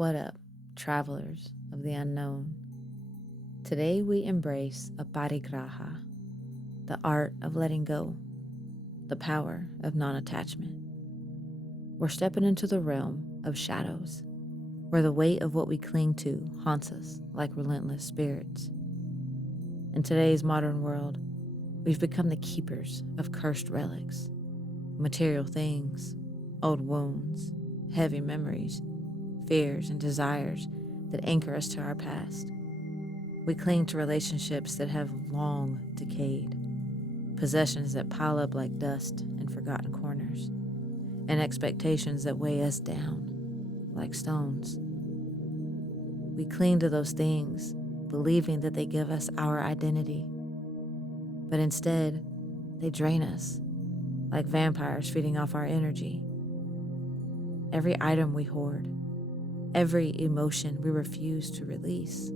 What up, travelers of the unknown? Today we embrace Aparigraha, the art of letting go, the power of non-attachment. We're stepping into the realm of shadows, where the weight of what we cling to haunts us like relentless spirits. In today's modern world, we've become the keepers of cursed relics, material things, old wounds, heavy memories, fears, and desires that anchor us to our past. We cling to relationships that have long decayed, possessions that pile up like dust in forgotten corners, and expectations that weigh us down like stones. We cling to those things, believing that they give us our identity, but instead, they drain us like vampires feeding off our energy. Every item we hoard, every emotion we refuse to release,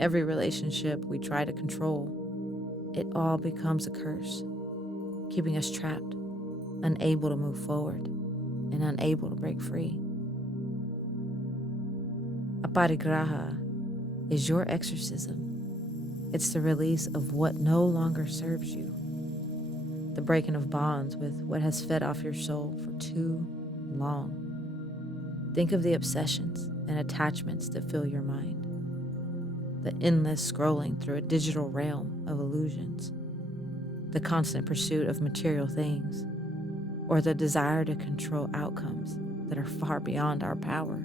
every relationship we try to control, it all becomes a curse, keeping us trapped, unable to move forward, and unable to break free. Aparigraha is your exorcism. It's the release of what no longer serves you, the breaking of bonds with what has fed off your soul for too long. Think of the obsessions and attachments that fill your mind, the endless scrolling through a digital realm of illusions, the constant pursuit of material things, or the desire to control outcomes that are far beyond our power.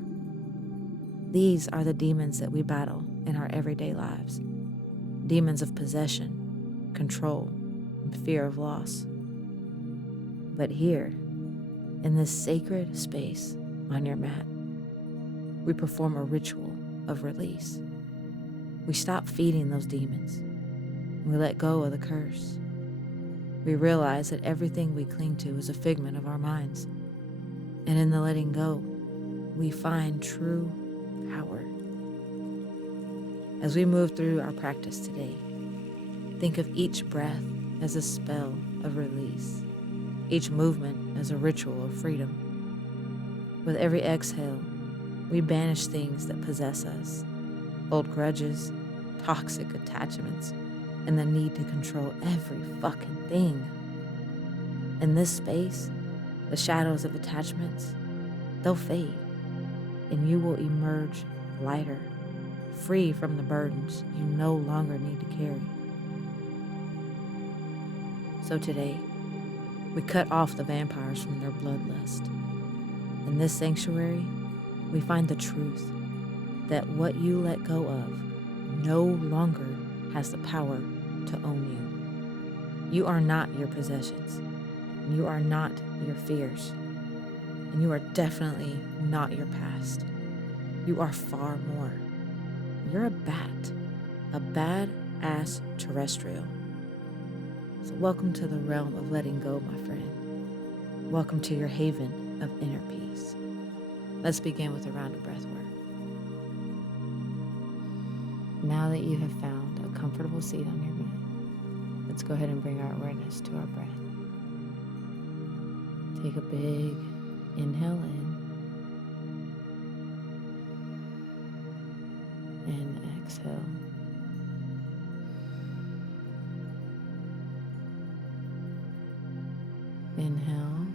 These are the demons that we battle in our everyday lives, demons of possession, control, and fear of loss. But here, in this sacred space on your mat, we perform a ritual of release. We stop feeding those demons, and we let go of the curse. We realize that everything we cling to is a figment of our minds, and in the letting go, we find true power. As we move through our practice today, think of each breath as a spell of release, each movement as a ritual of freedom. With every exhale, we banish things that possess us, old grudges, toxic attachments, and the need to control every fucking thing. In this space, the shadows of attachments, they'll fade, and you will emerge lighter, free from the burdens you no longer need to carry. So today, we cut off the vampires from their bloodlust. In this sanctuary, we find the truth that what you let go of no longer has the power to own you. You are not your possessions. You are not your fears. And you are definitely not your past. You are far more. You're a bat, a badass terrestrial. So welcome to the realm of letting go, my friend. Welcome to your haven of inner peace. Let's begin with a round of breath work. Now that you have found a comfortable seat on your mat, let's go ahead and bring our awareness to our breath. Take a big inhale in and exhale. Inhale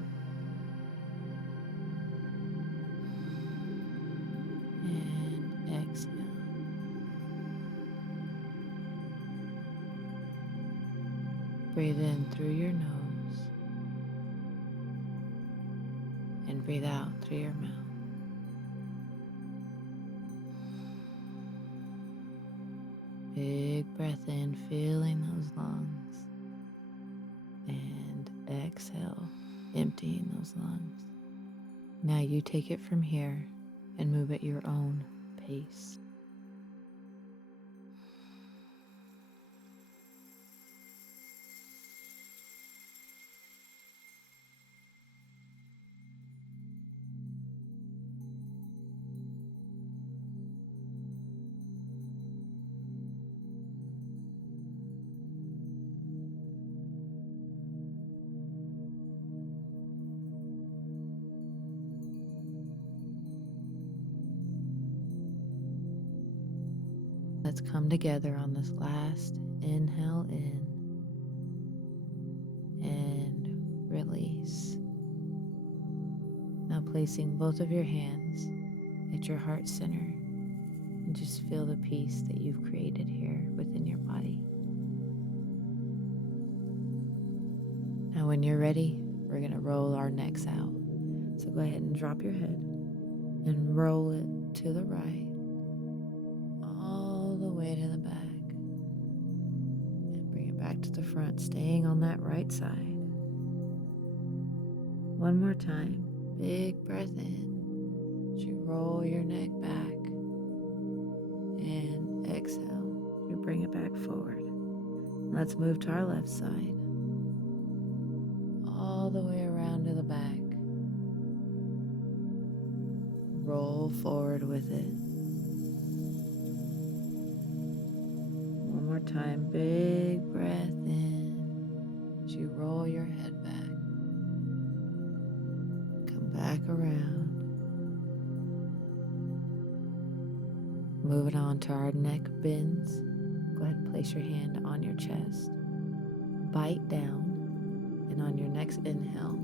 and exhale. Breathe in through your nose and breathe out through your mouth. Big breath in, filling those lungs, and exhale, emptying those lungs. Now you take it from here and move at your own pace. Let's come together on this last inhale in and release. Now placing both of your hands at your heart center and just feel the peace that you've created here within your body. Now when you're ready, we're going to roll our necks out. So go ahead and drop your head and roll it to the right, all the way to the back. And bring it back to the front, staying on that right side. One more time. Big breath in. As you roll your neck back. And exhale. You bring it back forward. Let's move to our left side. All the way around to the back. Roll forward with it. One more time. Big breath in. As you roll your head back. Come back around. Moving on to our neck bends. Go ahead and place your hand on your chest. Bite down, and on your next inhale,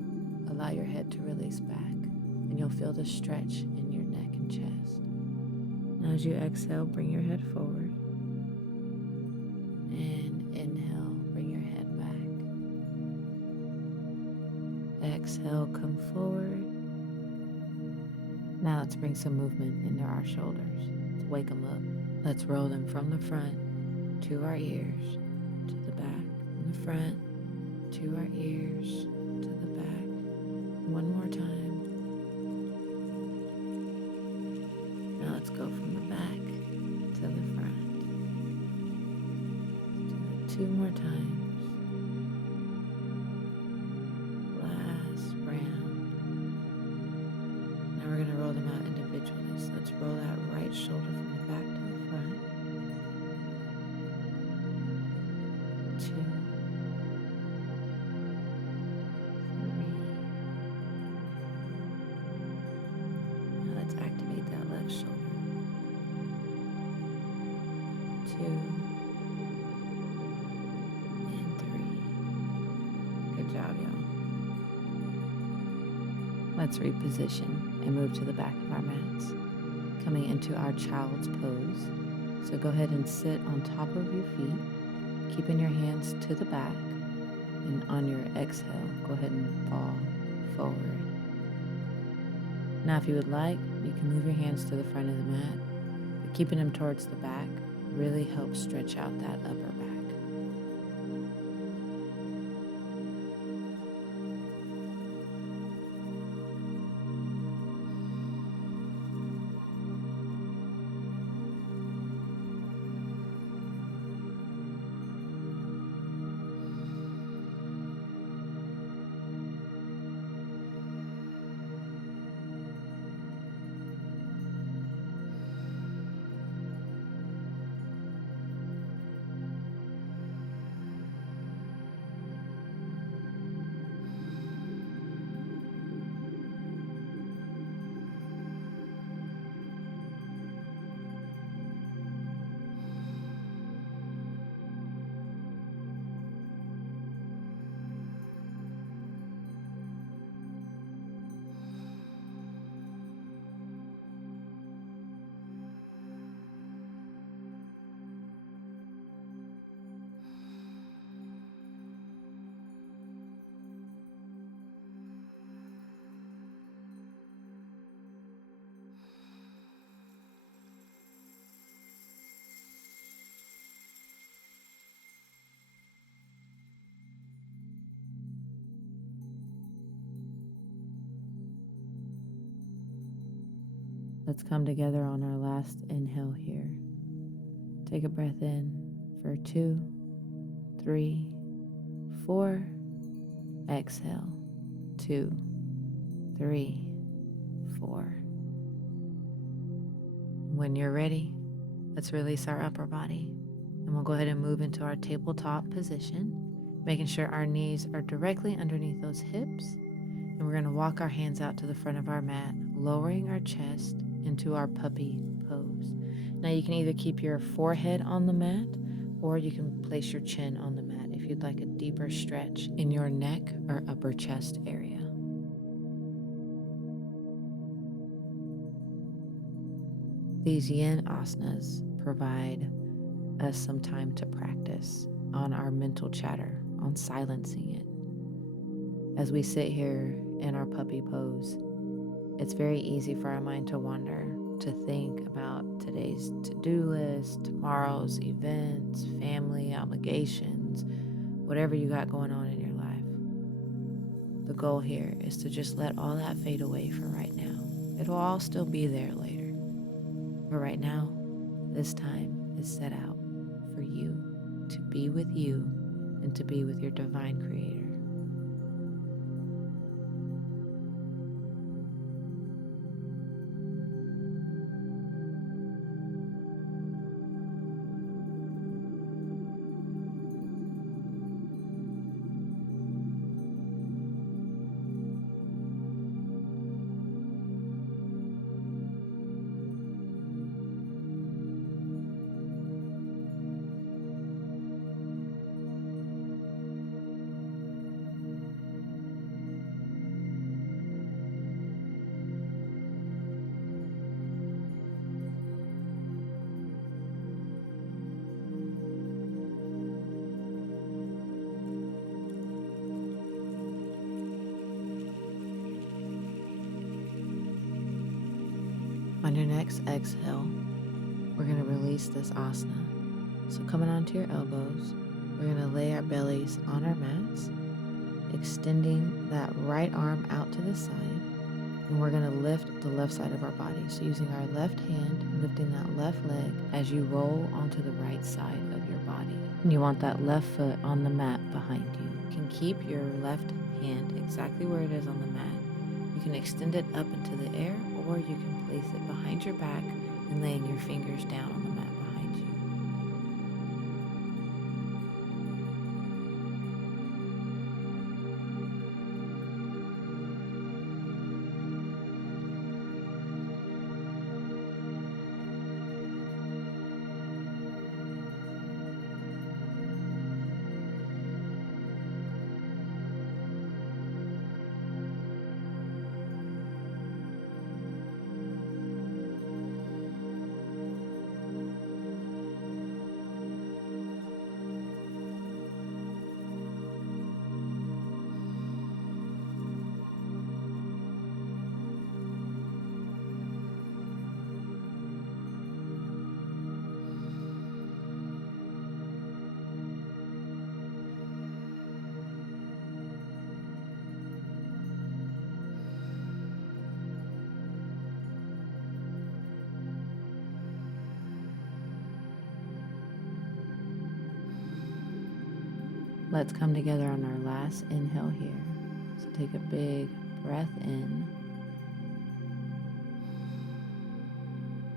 allow your head to release back, and you'll feel the stretch in your neck and chest. Now as you exhale, bring your head forward, and inhale, bring your head back. Exhale, come forward. Now let's bring some movement into our shoulders. Let's wake them up. Let's roll them from the front to our ears, to the back, from the front to our ears, to the back. One more time. Now let's go from the back to the front. Let's do it 2 more times. Last round. Now we're going to roll them out individually. So let's roll that right shoulder from the back to the front. 2, 3. Now let's activate that left shoulder. 2 and 3. Good job, y'all. Let's reposition and move to the back of our mats, coming into our child's pose. So go ahead and sit on top of your feet, keeping your hands to the back, and on your exhale, go ahead and fall forward. Now if you would like, you can move your hands to the front of the mat, but keeping them towards the back really helps stretch out that upper back. Let's come together on our last inhale here. Take a breath in for 2, 3, 4. Exhale, 2, 3, 4. When you're ready, let's release our upper body, and we'll go ahead and move into our tabletop position, making sure our knees are directly underneath those hips. And we're going to walk our hands out to the front of our mat, lowering our chest into our puppy pose. Now you can either keep your forehead on the mat or you can place your chin on the mat if you'd like a deeper stretch in your neck or upper chest area. These yin asanas provide us some time to practice on our mental chatter, on silencing it. As we sit here in our puppy pose, it's very easy for our mind to wander, to think about today's to-do list, tomorrow's events, family obligations, whatever you got going on in your life. The goal here is to just let all that fade away for right now. It'll all still be there later. But right now, this time is set out for you to be with you and to be with your divine creator. On your next exhale, we're going to release this asana. So coming onto your elbows, we're going to lay our bellies on our mats, extending that right arm out to the side, and we're going to lift the left side of our body. So using our left hand, lifting that left leg as you roll onto the right side of your body. And you want that left foot on the mat behind you. You can keep your left hand exactly where it is on the mat. You can extend it up into the air, or you can place it behind your back and laying your fingers down on the mat behind you. Let's come together on our last inhale here. So take a big breath in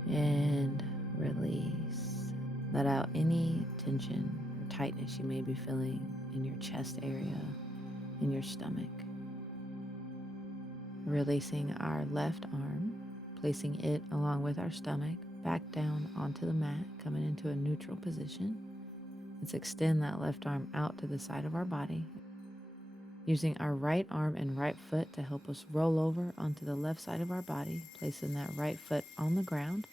and release. Let out any tension or tightness you may be feeling in your chest area, in your stomach. Releasing our left arm, placing it along with our stomach back down onto the mat, coming into a neutral position. Let's extend that left arm out to the side of our body, using our right arm and right foot to help us roll over onto the left side of our body, placing that right foot on the ground.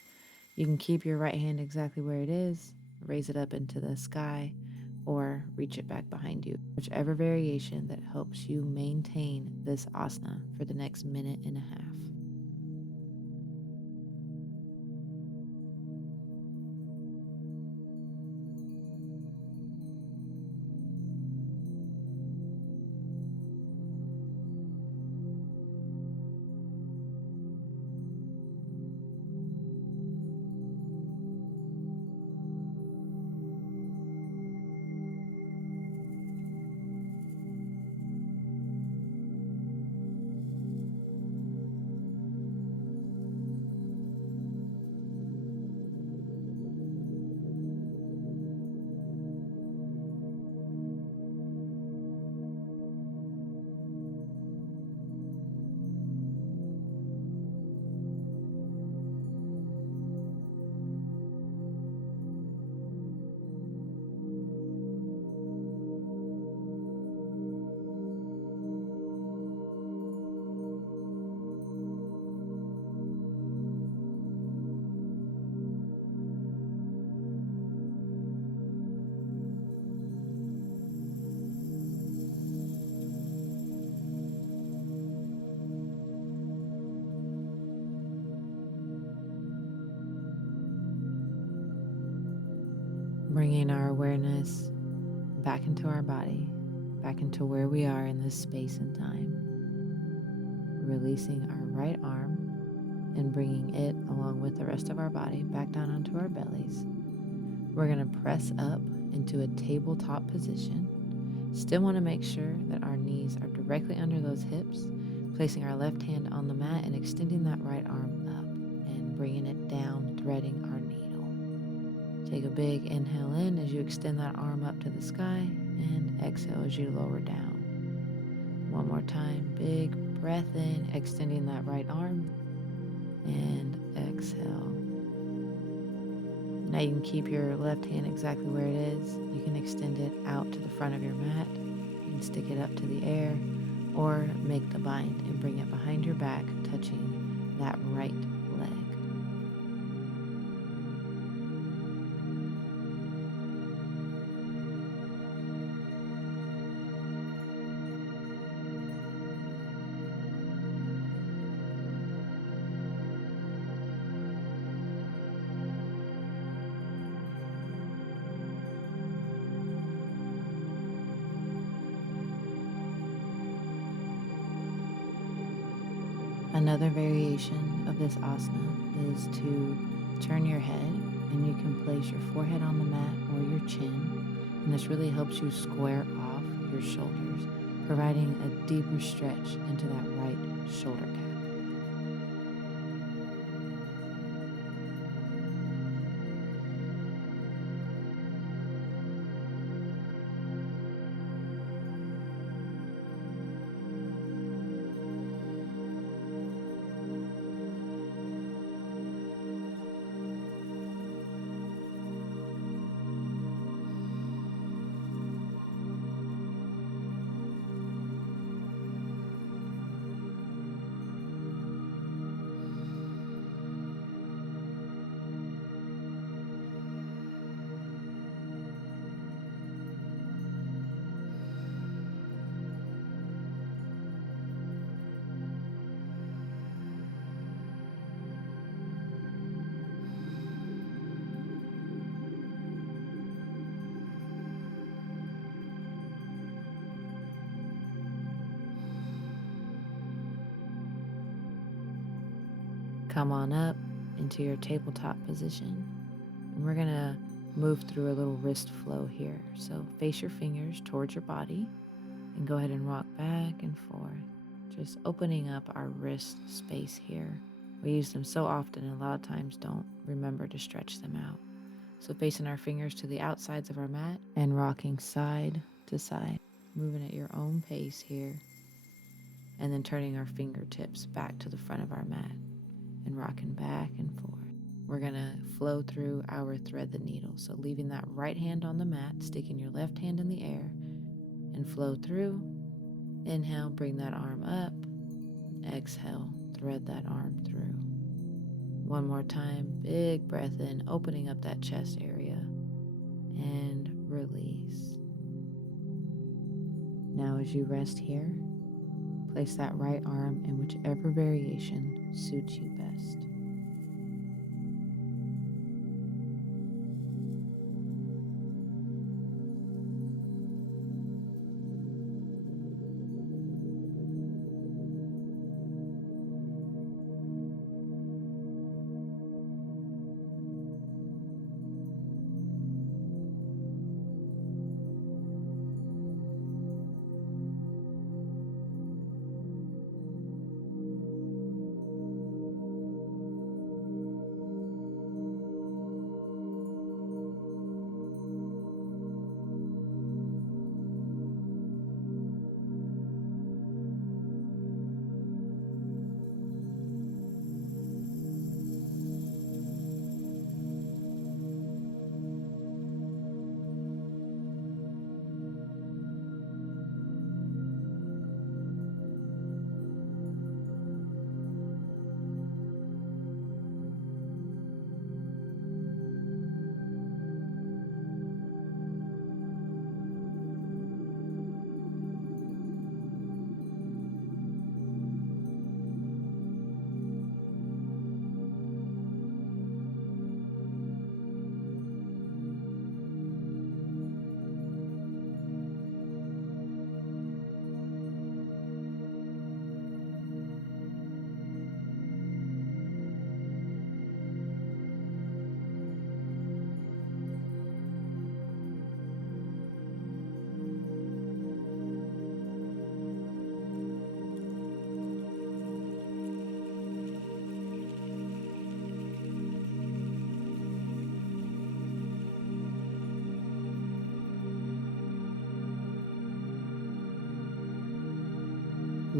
You can keep your right hand exactly where it is, raise it up into the sky, or reach it back behind you, whichever variation that helps you maintain this asana for the next minute and a half. Bringing our awareness back into our body, back into where we are in this space and time. Releasing our right arm and bringing it, along with the rest of our body, back down onto our bellies. We're going to press up into a tabletop position. Still want to make sure that our knees are directly under those hips, placing our left hand on the mat and extending that right arm up and bringing it down, threading our needle. Take a big inhale in as you extend that arm up to the sky, and exhale as you lower down. One more time, big breath in, extending that right arm, and exhale. Now you can keep your left hand exactly where it is. You can extend it out to the front of your mat. You can stick it up to the air, or make the bind and bring it behind your back, touching that right leg. Another variation of this asana is to turn your head, and you can place your forehead on the mat or your chin, and this really helps you square off your shoulders, providing a deeper stretch into that right shoulder cap. Come on up into your tabletop position, and we're gonna move through a little wrist flow here. So face your fingers towards your body and go ahead and rock back and forth, just opening up our wrist space here. We use them so often and a lot of times don't remember to stretch them out. So facing our fingers to the outsides of our mat and rocking side to side, moving at your own pace here, and then turning our fingertips back to the front of our mat and rocking back and forth. We're gonna flow through our thread the needle. So leaving that right hand on the mat, sticking your left hand in the air, and flow through. Inhale, bring that arm up. Exhale, thread that arm through. One more time, big breath in, opening up that chest area, and release. Now as you rest here, place that right arm in whichever variation suits you best.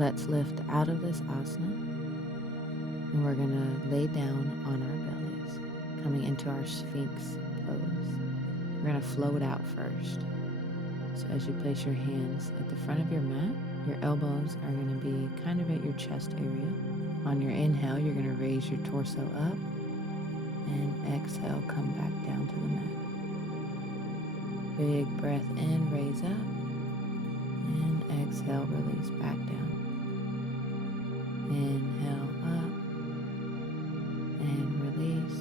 Let's lift out of this asana, and we're going to lay down on our bellies, coming into our Sphinx pose. We're going to float out first. So as you place your hands at the front of your mat, your elbows are going to be kind of at your chest area. On your inhale, you're going to raise your torso up, and exhale, come back down to the mat. Big breath in, raise up, and exhale, release back down. Inhale up, and release.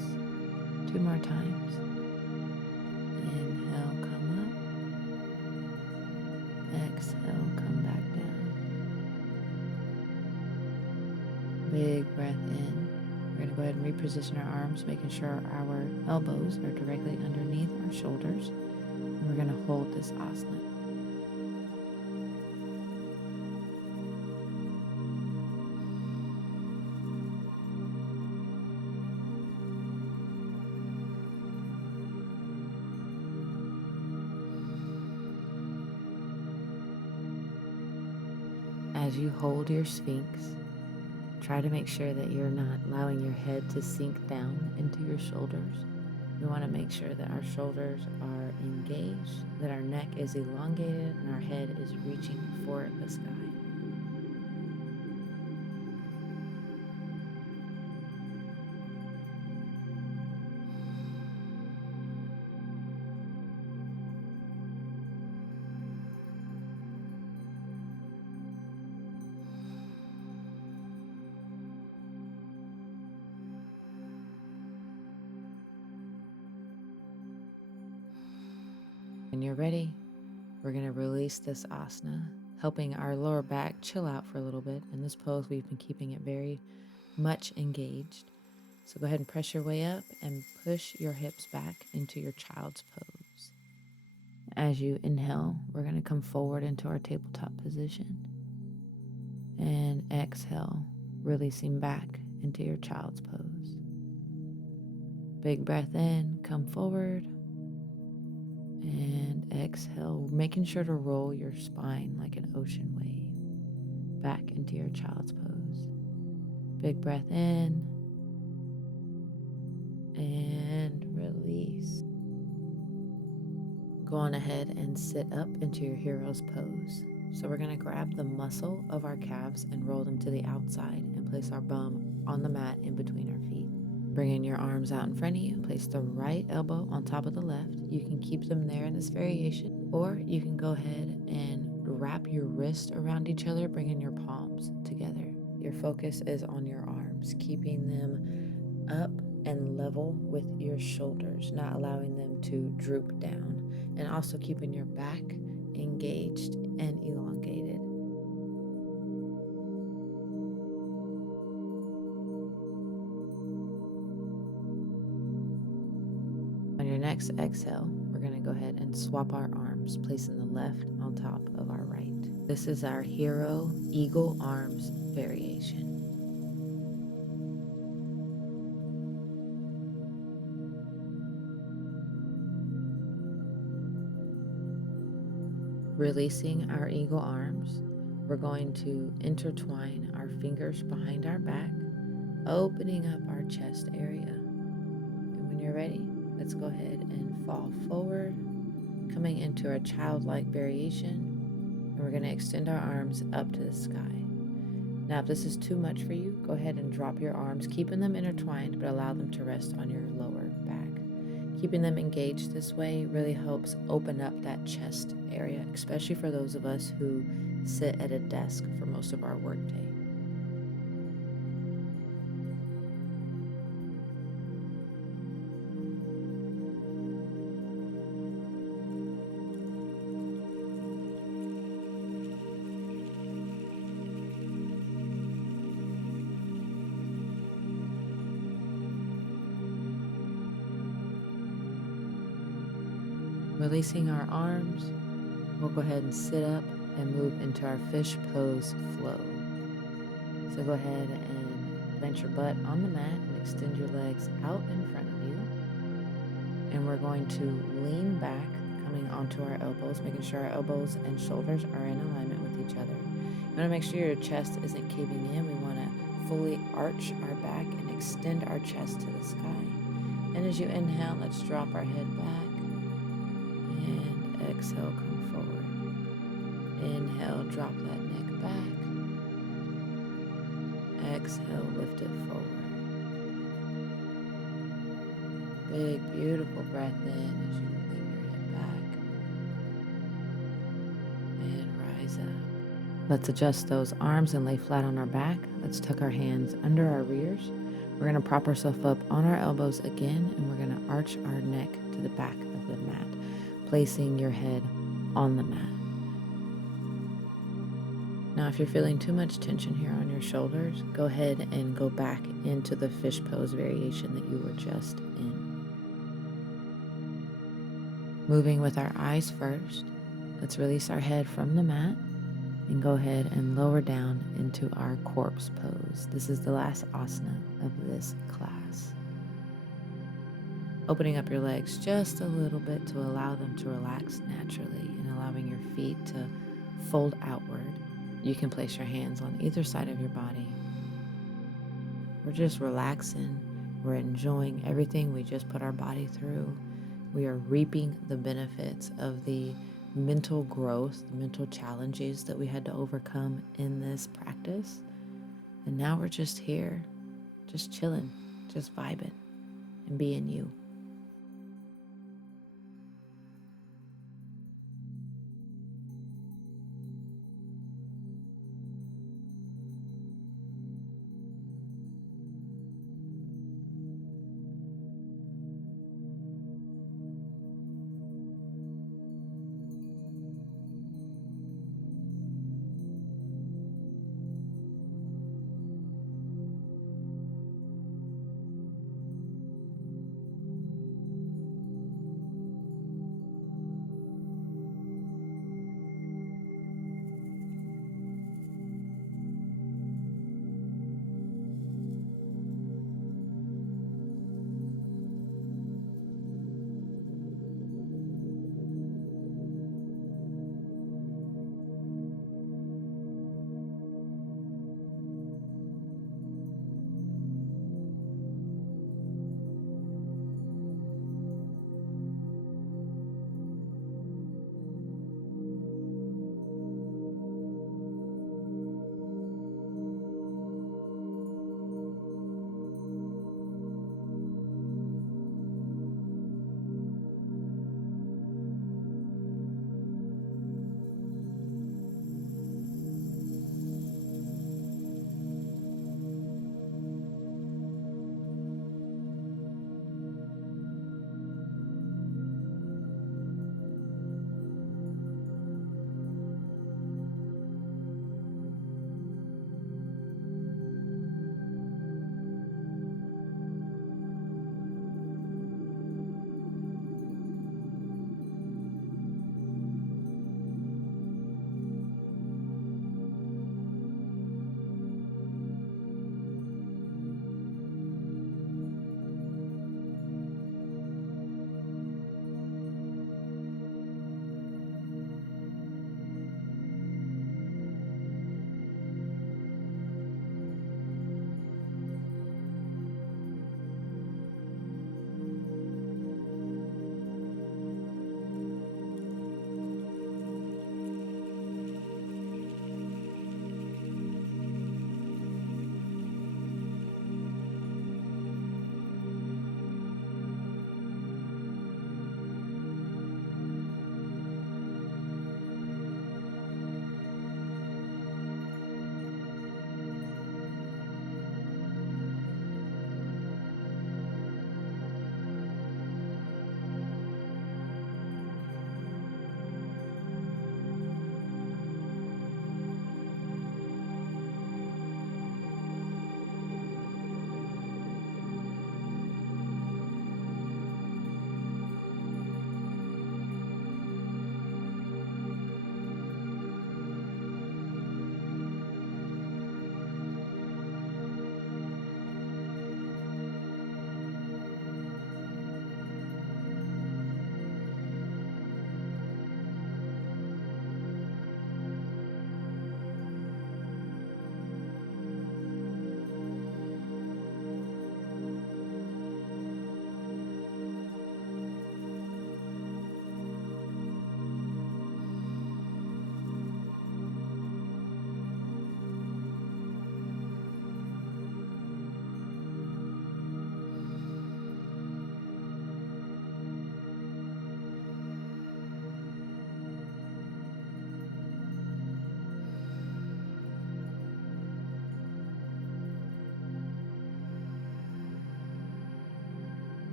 2 more times. Inhale, come up. Exhale, come back down. Big breath in. We're going to go ahead and reposition our arms, making sure our elbows are directly underneath our shoulders. And we're going to hold this asana. As you hold your Sphinx, try to make sure that you're not allowing your head to sink down into your shoulders. We want to make sure that our shoulders are engaged, that our neck is elongated, and our head is reaching for the sky. When you're ready, we're going to release this asana, helping our lower back chill out for a little bit. In this pose, we've been keeping it very much engaged. So go ahead and press your way up and push your hips back into your child's pose. As you inhale, we're going to come forward into our tabletop position. And exhale, releasing back into your child's pose. Big breath in, come forward. And exhale, making sure to roll your spine like an ocean wave back into your child's pose. Big breath in and release. Go on ahead and sit up into your hero's pose. So we're going to grab the muscle of our calves and roll them to the outside and place our bum on the mat in between our feet. Bringing your arms out in front of you, place the right elbow on top of the left. You can keep them there in this variation, or you can go ahead and wrap your wrists around each other, bringing your palms together. Your focus is on your arms, keeping them up and level with your shoulders, not allowing them to droop down, and also keeping your back engaged and elongated. On your next exhale, we're going to go ahead and swap our arms, placing the left on top of our right. This is our hero eagle arms variation. Releasing our eagle arms, we're going to intertwine our fingers behind our back, opening up our chest area. And when you're ready, let's go ahead and fall forward, coming into a childlike variation. And we're going to extend our arms up to the sky. Now, if this is too much for you, go ahead and drop your arms, keeping them intertwined, but allow them to rest on your lower back. Keeping them engaged this way really helps open up that chest area, especially for those of us who sit at a desk for most of our workday. Releasing our arms, we'll go ahead and sit up and move into our fish pose flow. So go ahead and plant your butt on the mat and extend your legs out in front of you. And we're going to lean back, coming onto our elbows, making sure our elbows and shoulders are in alignment with each other. You want to make sure your chest isn't caving in. We want to fully arch our back and extend our chest to the sky. And as you inhale, let's drop our head back and exhale, come forward. Inhale, drop that neck back. Exhale, lift it forward. Big, beautiful breath in as you lean your head back and rise up. Let's adjust those arms and lay flat on our back. Let's tuck our hands under our rears. We're going to prop ourselves up on our elbows again, and we're going to arch our neck to the back of the mat, placing your head on the mat. Now, if you're feeling too much tension here on your shoulders, go ahead and go back into the fish pose variation that you were just in. Moving with our eyes first, let's release our head from the mat and go ahead and lower down into our corpse pose. This is the last asana of this class. Opening up your legs just a little bit to allow them to relax naturally and allowing your feet to fold outward. You can place your hands on either side of your body. We're just relaxing. We're enjoying everything we just put our body through. We are reaping the benefits of the mental growth, the mental challenges that we had to overcome in this practice. And now we're just here, just chilling, just vibing and being you.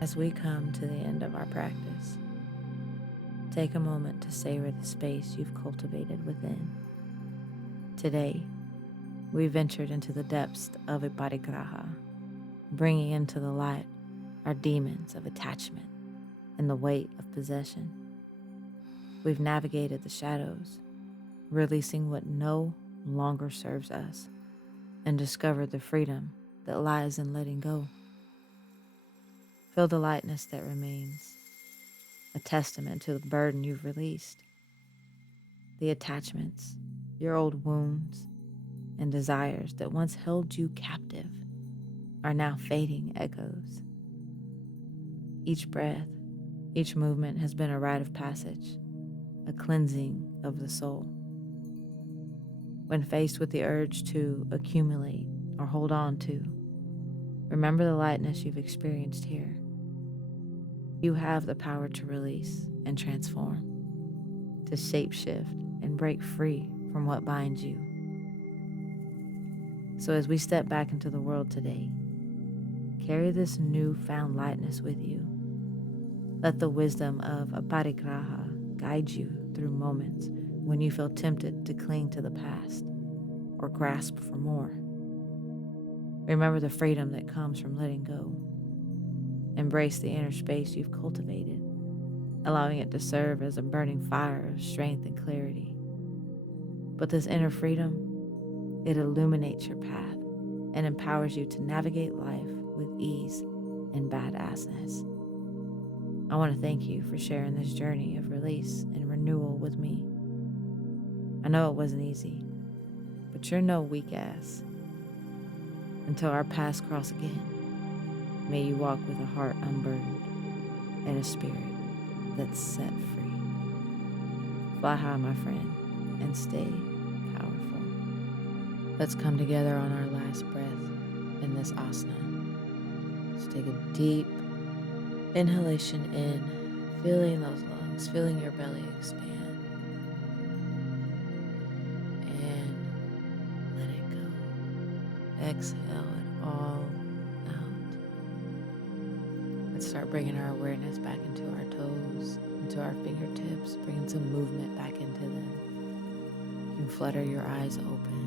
As we come to the end of our practice, take a moment to savor the space you've cultivated within. Today, we ventured into the depths of Aparigraha, bringing into the light our demons of attachment and the weight of possession. We've navigated the shadows, releasing what no longer serves us, and discovered the freedom that lies in letting go. Feel the lightness that remains, a testament to the burden you've released. The attachments, your old wounds, and desires that once held you captive are now fading echoes. Each breath, each movement has been a rite of passage, a cleansing of the soul. When faced with the urge to accumulate or hold on to, remember the lightness you've experienced here. You have the power to release and transform, to shapeshift and break free from what binds you. So as we step back into the world today, carry this newfound lightness with you. Let the wisdom of Aparigraha guide you through moments when you feel tempted to cling to the past or grasp for more. Remember the freedom that comes from letting go. Embrace the inner space you've cultivated, allowing it to serve as a burning fire of strength and clarity. But this inner freedom, it illuminates your path and empowers you to navigate life with ease and badassness. I want to thank you for sharing this journey of release and renewal with me. I know it wasn't easy, but you're no weak ass. Until our paths cross again, may you walk with a heart unburdened and a spirit that's set free. Fly high, my friend, and stay powerful. Let's come together on our last breath in this asana. So take a deep inhalation in, feeling those lungs, feeling your belly expand. And let it go. Exhale it all out. Let's start bringing our awareness back into our toes, into our fingertips, bringing some movement back into them. You can flutter your eyes open.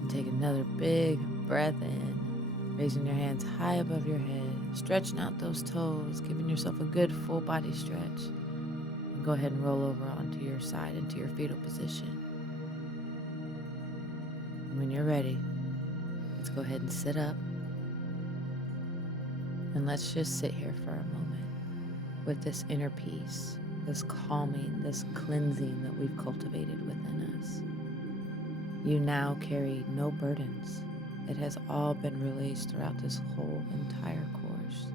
And take another big breath in, raising your hands high above your head, stretching out those toes, giving yourself a good full body stretch. And go ahead and roll over onto your side into your fetal position. And when you're ready, let's go ahead and sit up. And let's just sit here for a moment with this inner peace, this calming, this cleansing that we've cultivated within us. You now carry no burdens. It has all been released throughout this whole entire course.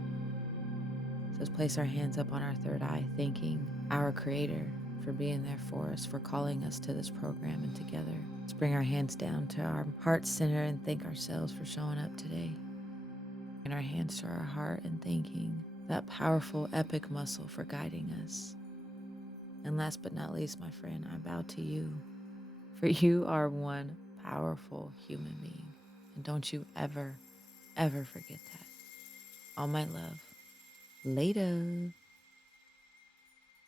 So let's place our hands up on our third eye, thanking our Creator for being there for us, for calling us to this program and together. Let's bring our hands down to our heart center and thank ourselves for showing up today. And our hands to our heart and thanking that powerful, epic muscle for guiding us. And last but not least, my friend, I bow to you, for you are one powerful human being. And don't you ever, ever forget that. All my love. Later.